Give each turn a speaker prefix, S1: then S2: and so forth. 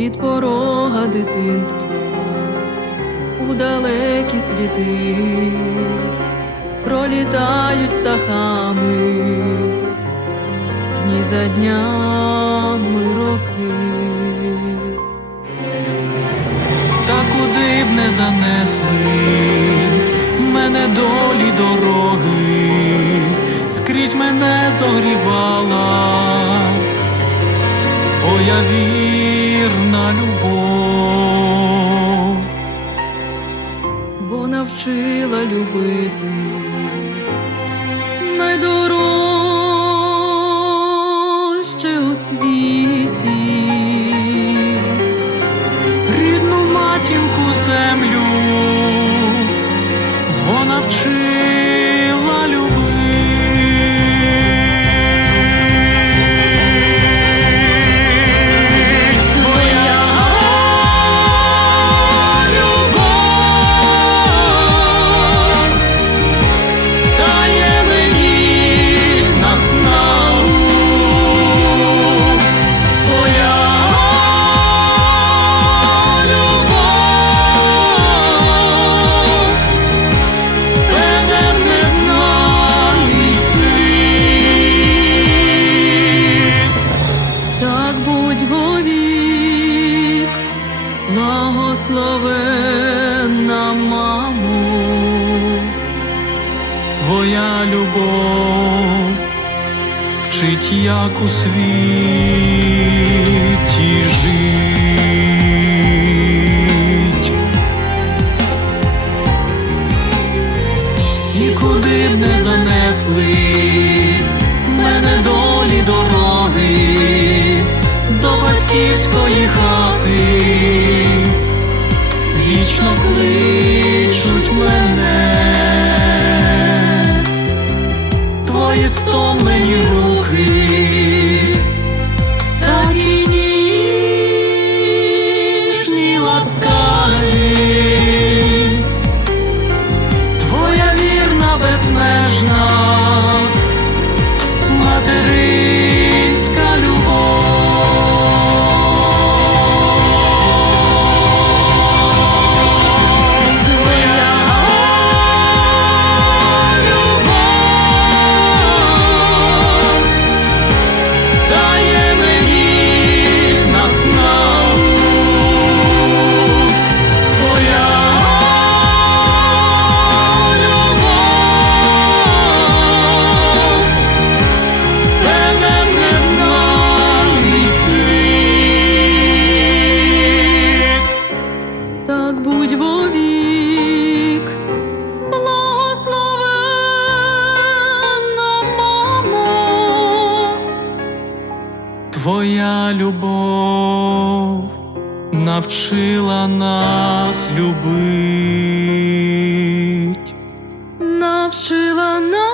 S1: від порога дитинства у далекі світи пролітають птахами дні за днями роки.
S2: Та куди б не занесли мене долі дороги, скрізь мене зогрівала твоя вірна
S1: Вона вчила любити найдорожче у світі.
S2: рідну матінку землю, вона вчила Твоя
S1: любов
S2: вчить, як у світі жить. І куди б не занесли мене долі дороги до батьківської хати, вічно кличуть мене твої стомлені Так будь вовік, благословенна мамо. Твоя любов навчила нас любить.
S1: навчила нас